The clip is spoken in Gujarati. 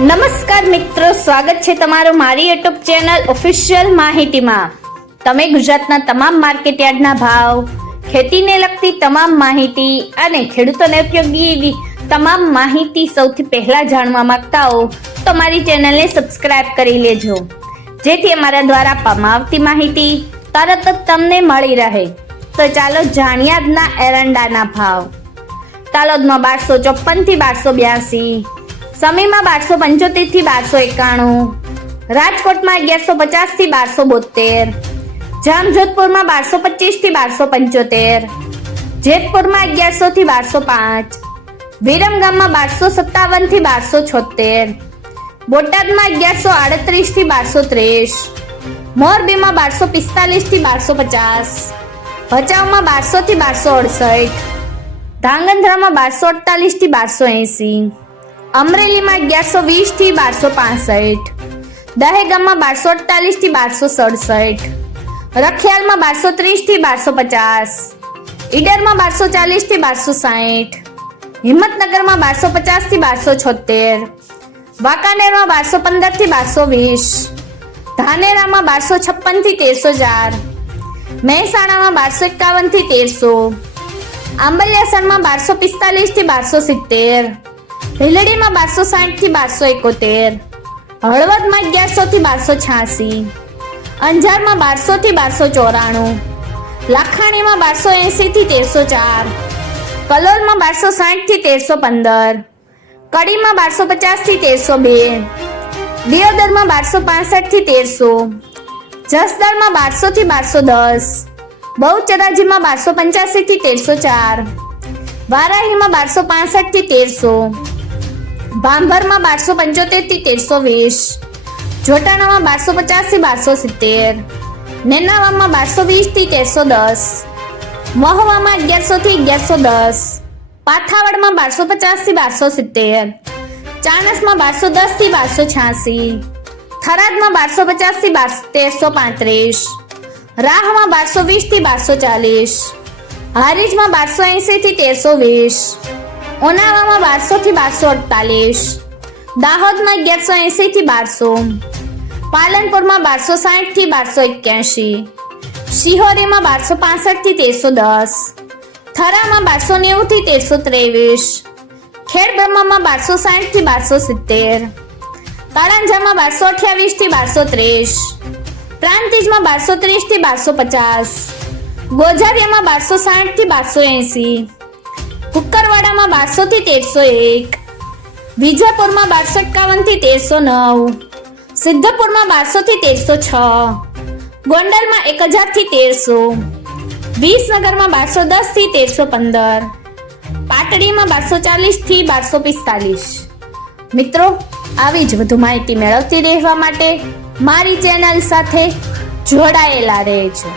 નમસ્કાર મિત્રો, સ્વાગત છે તમારું મારી યુટ્યુબ ચેનલ ઓફિશિયલ માહિતીમાં। તમે ગુજરાતના તમામ માર્કેટયાર્ડના ભાવ, ખેતીને લગતી તમામ માહિતી અને ખેડૂતોને ઉપયોગી તમામ માહિતી સૌથી પહેલા જાણવા માંગતા હો તો મારી ચેનલને સબસ્ક્રાઇબ કરી લેજો, જેથી અમારા દ્વારા આપવામાં આવતી માહિતી તરત જ તમને મળી રહે। તો ચાલો જાણીએ આજના એરંડાના ભાવ। તાલોદમાં 1254 થી 1282, સમીમાં 1275 થી 1291, રાજકોટમાં 1150 થી 1272, જામજોધપુરમાં 1225 થી 1275, જેતપુરમાં 1100 થી 1205, વિરમગામમાં 1257 થી 1276, બોટાદમાં 1138 થી 1230, મોરબીમાં 1245 થી 1250, ભચાઉમાં 1200 થી 1268, ધાંગધ્રામાં 1248 થી 1280, અમરેલીમાં 1120 થી 1265, દહેગામમાં 1248 થી 1267, રખિયાલમાં 1230 થી 1250, ઈડરમાં 1240 થી 1260, હિંમતનગરમાં 1250 થી 1276, વાંકાનેરમાં 1215 થી 1220, ધાનેરામાં 1256 થી 1304, મહેસાણામાં 1251 થી 1300, આંબલિયાસણમાં 1245 થી 1270, ભીલડીમાં 1260 થી 1271, હળવદમાં 1100 થી 1286, અંજારમાં 1200 થી 1294, લાખાણીમાં 1280 થી 1304, કલોલમાં 1260 થી 1315, કડીમાં 1250 થી 1302, દિયોદરમાં 1265 થી 1300, જસદણમાં 1200 થી 1210, બહુચરાજીમાં 1285 થી 1304, વારાહીમાં 1265 થી 1300, ભાંભરમાં 1275 થી 1320, જોટાણામાં 1250 થી 1270, નેનાવામાં 1220 થી 1310, મહવામાં 1100 થી 1110, પાથાવડમાં 1250 થી 1270, ચાણસમાં 1210 થી 1286, થરાદમાં 1250 થી 1335, રાહમાં 1220 થી 1240, હારીજમાં 1280 થી 1320, ઓનાવામાં 1200 થી 1248, દાહોદમાં 1180 થી 1200, પાલનપુરમાં 1260 થી 1281, શિહોરીમાં 1265 થી 1310, થરામાં 1290 થી 1323, ખેડબ્રહ્મામાં 1260 થી 1270, તળાંજામાં 1228 થી 1230, પ્રાંતિજમાં 1230 થી 1250, ગોઝારિયામાં 1260 થી 1280, કુકરવાડામાં 1200 થી 1301, વિજાપુરમાં 1251 થી 1309, સિદ્ધપુરમાં 1200 થી 1306, ગોંડલમાં 1000 થી 1300, વિસનગરમાં 1210 થી 1315, પાટડીમાં 1240 થી 1245। મિત્રો, આવી જ વધુ માહિતી મેળવતી રહેવા માટે મારી ચેનલ સાથે જોડાયેલા રહેજો।